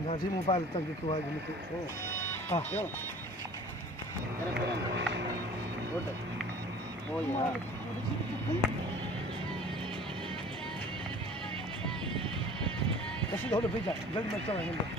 गाड़ी मोबाइल तंग को आज मुझे ओ हां क्यों अरे फिर गुड वो यार कैसे हो भेजा जल्दी मत चला नंबर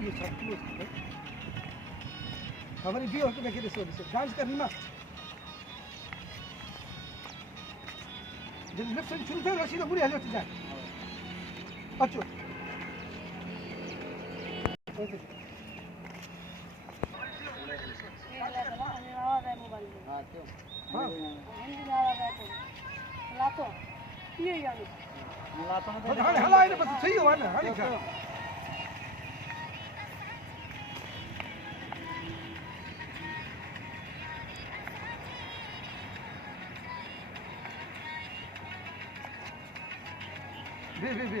ये किलो हमारी भी होके देखे सो डांस करनी ना जब नफ्स शुरू था रशीद पूरी हालत जाए अच्छो हाँ लातो ये यानी लातो में हला है बस सही हुआ ना हां क्या बी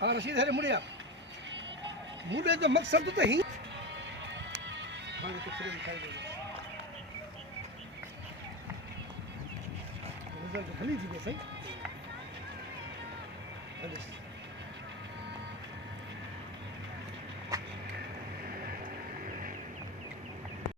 हाँ रशीद है मुड़िया मुड़े जो मकसद तो ही हाँ ये कुछ दिखाई दे रिजल्ट खली थी सही